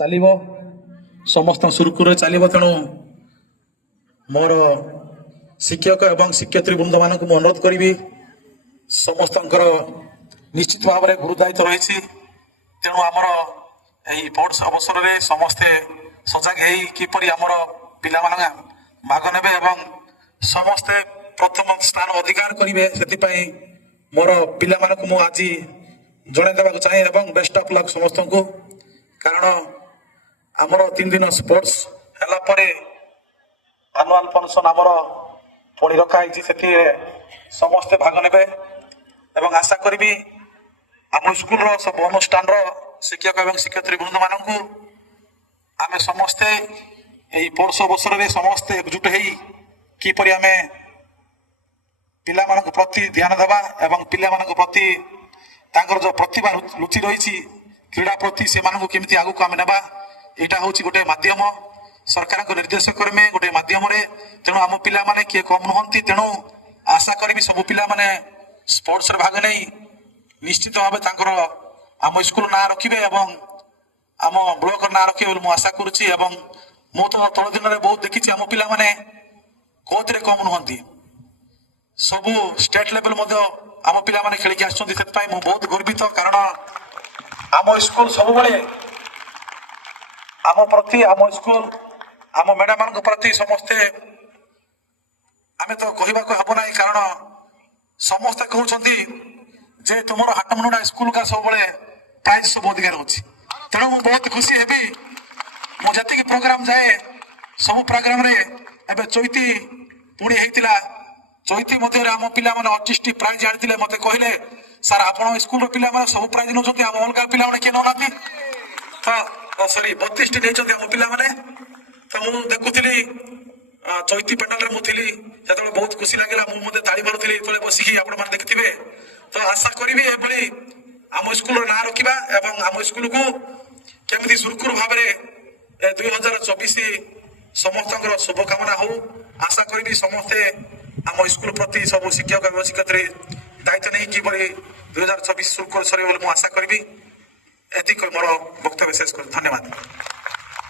ଚାଲିବ, ସମସ୍ତ ସୁରୁଖୁରୁରେ ଚାଲିବ। ତେଣୁ ମୋର ଶିକ୍ଷକ ଏବଂ ଶିକ୍ଷୟିତ୍ରୀ ବୃନ୍ଦମାନଙ୍କୁ ମୁଁ ଅନୁରୋଧ କରିବି, ସମସ୍ତଙ୍କର ନିଶ୍ଚିତ ଭାବରେ ଗୁରୁ ଦାୟିତ୍ୱ ରହିଛି। ତେଣୁ ଆମର ଏହି ସ୍ପୋର୍ଟସ ଅବସରରେ ସମସ୍ତେ ସଜାଗ ହେଇ କିପରି ଆମର ପିଲାମାନେ ଭାଗ ନେବେ ଏବଂ ସମସ୍ତେ ପ୍ରଥମ ସ୍ଥାନ ଅଧିକାର କରିବେ, ସେଥିପାଇଁ ମୋର ପିଲାମାନଙ୍କୁ ମୁଁ ଆଜି ଜଣାଇ ଦେବାକୁ ଚାହେଁ ଏବଂ ବେଷ୍ଟ ଅଫ୍ ଲକ୍ ସମସ୍ତଙ୍କୁ। କାରଣ ଆମର 3 ଦିନ ସ୍ପୋର୍ଟସ ହେଲା ପରେ ଆନୁଆଲ ଫଙ୍କସନ ଆମର ପୁଣି ରଖା ହେଇଛି, ସେଥିରେ ସମସ୍ତେ ଭାଗ ନେବେ ଏବଂ ଆଶା କରିବି ଆମ ସ୍କୁଲର ସବୁ ଅନୁଷ୍ଠାନର ଶିକ୍ଷକ ଏବଂ ଶିକ୍ଷୟିତ୍ରୀ ବୃନ୍ଦମାନଙ୍କୁ ଆମେ ସମସ୍ତେ ଏହି ସ୍ପୋର୍ଟସ ଅବସରରେ ସମସ୍ତେ ଏକଜୁଟ ହେଇ କିପରି ଆମେ ପିଲାମାନଙ୍କ ପ୍ରତି ଧ୍ୟାନ ଦେବା ଏବଂ ପିଲାମାନଙ୍କ ପ୍ରତି ତାଙ୍କର ଯେଉଁ ପ୍ରତିଭା ଲୁଚି ରହିଛି କ୍ରୀଡ଼ା ପ୍ରତି ସେମାନଙ୍କୁ କେମିତି ଆଗକୁ ଆମେ ନେବା, ଏଇଟା ହେଉଛି ଗୋଟେ ମାଧ୍ୟମ। ସରକାରଙ୍କ ନିର୍ଦ୍ଦେଶ କ୍ରମେ ଗୋଟେ ମାଧ୍ୟମରେ, ତେଣୁ ଆମ ପିଲାମାନେ କିଏ କମ୍ ନୁହନ୍ତି। ତେଣୁ ଆଶା କରିବି ସବୁ ପିଲାମାନେ ସ୍ପୋର୍ଟସରେ ଭାଗ ନେଇ ନିଶ୍ଚିତ ଭାବେ ତାଙ୍କର ଆମ ସ୍କୁଲ ନାଁ ରଖିବେ ଏବଂ ଆମ ବ୍ଲକର ନାଁ ରଖିବେ ବୋଲି ମୁଁ ଆଶା କରୁଛି। ଏବଂ ମୁଁ ତ ତଳ ଦିନରେ ବହୁତ ଦେଖିଛି ଆମ ପିଲାମାନେ କୋଉଥିରେ କମ୍ ନୁହନ୍ତି, ସବୁ ଷ୍ଟେଟ ଲେଭେଲ ମଧ୍ୟ ଆମ ପିଲାମାନେ ଖେଳିକି ଆସୁଛନ୍ତି। ସେଥିପାଇଁ ମୁଁ ବହୁତ ଗର୍ବିତ, କାରଣ ଆମ ସ୍କୁଲ ସବୁବେଳେ ଆମ ପ୍ରତି, ଆମ ସ୍କୁଲ ଆମ ମ୍ୟାଡାମମାନଙ୍କ ପ୍ରତି ସମସ୍ତେ ଆମେ ତ କହିବାକୁ ହବ ନାହିଁ, କାରଣ ସମସ୍ତେ କହୁଛନ୍ତି ଯେ ତୁମର ହାଟମୁଣ୍ଡା ସ୍କୁଲକା ସବୁବେଳେ ପ୍ରାଇଜ ସବୁ ଅଧିକାର ଅଛି। ତେଣୁ ମୁଁ ବହୁତ ଖୁସି ହେବି, ମୁଁ ଯେତିକି ପ୍ରୋଗ୍ରାମ ଯାଏ ସବୁ ପ୍ରୋଗ୍ରାମରେ, ଏବେ ଚୈତି ପୁଣି ହେଇଥିଲା, ଚୈତି ମଧ୍ୟରେ ଆମ ପିଲାମାନେ 25ଟି ପ୍ରାଇଜ ଆଣିଥିଲେ। ମତେ କହିଲେ ସାର୍ ଆପଣ ସ୍କୁଲର ପିଲାମାନେ ସବୁ ପ୍ରାଇଜ ନେଉଛନ୍ତି, ଆମ ଅଲଗା ପିଲାମାନେ କିଏ ନେଉନାହାନ୍ତି। ତ ସରି 32ଟି ନେଇଛନ୍ତି ଆମ ପିଲାମାନେ। ତ ମୁଁ ଦେଖୁଥିଲି ଚୈତି ପେଣ୍ଡାଲରେ ମୁଁ ଥିଲି, ସେତେବେଳେ ବହୁତ ଖୁସି ଲାଗିଲା, ମୁଁ ମଧ୍ୟ ତାଳି ମାରୁଥିଲି ଯେତେବେଳେ ବସିକି, ଆପଣମାନେ ଦେଖିଥିବେ। ତ ଆଶା କରିବି ଏଭଳି ଆମ ସ୍କୁଲର ନାଁ ରଖିବା ଏବଂ ଆମ ସ୍କୁଲକୁ କେମିତି ସୁରୁଖୁରୁ ଭାବରେ 2024 ସମସ୍ତଙ୍କର ଶୁଭକାମନା ହଉ। ଆଶା କରିବି ସମସ୍ତେ ଆମ ସ୍କୁଲ ପ୍ରତି ସବୁ ଶିକ୍ଷକ ଏବଂ ଶିକ୍ଷୟିତ୍ରୀ ଦାୟିତ୍ୱ ନେଇ କିପରି 2024 ସୁରୁଖୁରୁ ସରିବ ବୋଲି ମୁଁ ଆଶା କରିବି। ଏତିକି ମୋର ବକ୍ତବ୍ୟ ଶେଷ କରୁଛି। ଧନ୍ୟବାଦ।